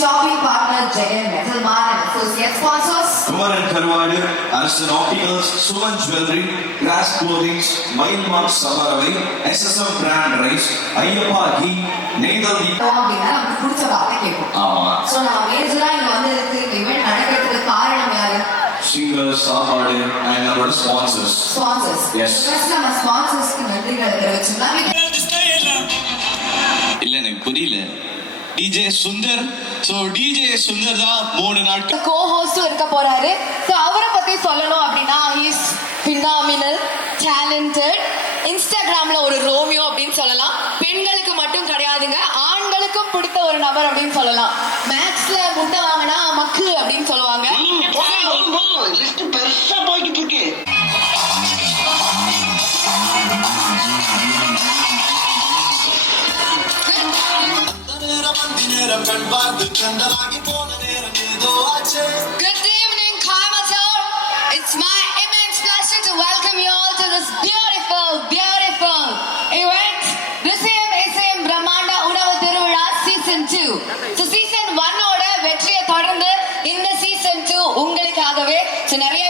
shopping partner Jagan Metal Mart and associate sponsors. Kumaran Karwadu, Arson Opticals, Suman Jewelry, Grass Clothing, Mailmark Samaravai, SSM Brand Rice, Ayyappa Ghee, Nedal Ghee. அப்படின்னா நமக்கு பிடிச்ச வார்த்தை கேட்கும். ஆமா. So நம்ம மேஜரா இங்க வந்ததுக்கு இவெண்ட் நடக்கிறதுக்கு காரணம் யாரு? Singers, சாப்பாடு and our sponsors. Sponsors. Yes. First நம்ம ஸ்பான்சர்ஸ்க்கு நன்றிகளை தெரிவிச்சுக்கலாம். இல்ல எனக்கு புரியல. DJ Sundar. So DJ Sundar தான் 3 நாட்கள் கோ-ஹோஸ்டும் இருக்க போறாரு. சோ அவரை பத்தி சொல்லணும் அப்படின்னா he is phenomenal, talented. இன்ஸ்டாகிராம்ல ஒரு ரோமியோ அப்படின்னு சொல்லலாம். பெண்களுக்கு மட்டும் கிடையாதுங்க, ஆண்களுக்கும் பிடித்த ஒரு நபர் அப்படின்னு சொல்லலாம். மேக்ஸ்ல முட்டை வாங்கினா மக்கு அப்படின்னு சொல்லுவாங்க. லிஸ்ட் பெருசா போய்கிட்டு இருக்கு. Good evening, Coimbatore. It's my immense pleasure to welcome you all to this beautiful, beautiful event. Risayam Isayam Brahmanda Unavu Thiruvizha Season 2. So Season 1 ஓட வெற்றியை தொடர்ந்து இந்த Season 2 உங்களுக்காகவே. So நிறைய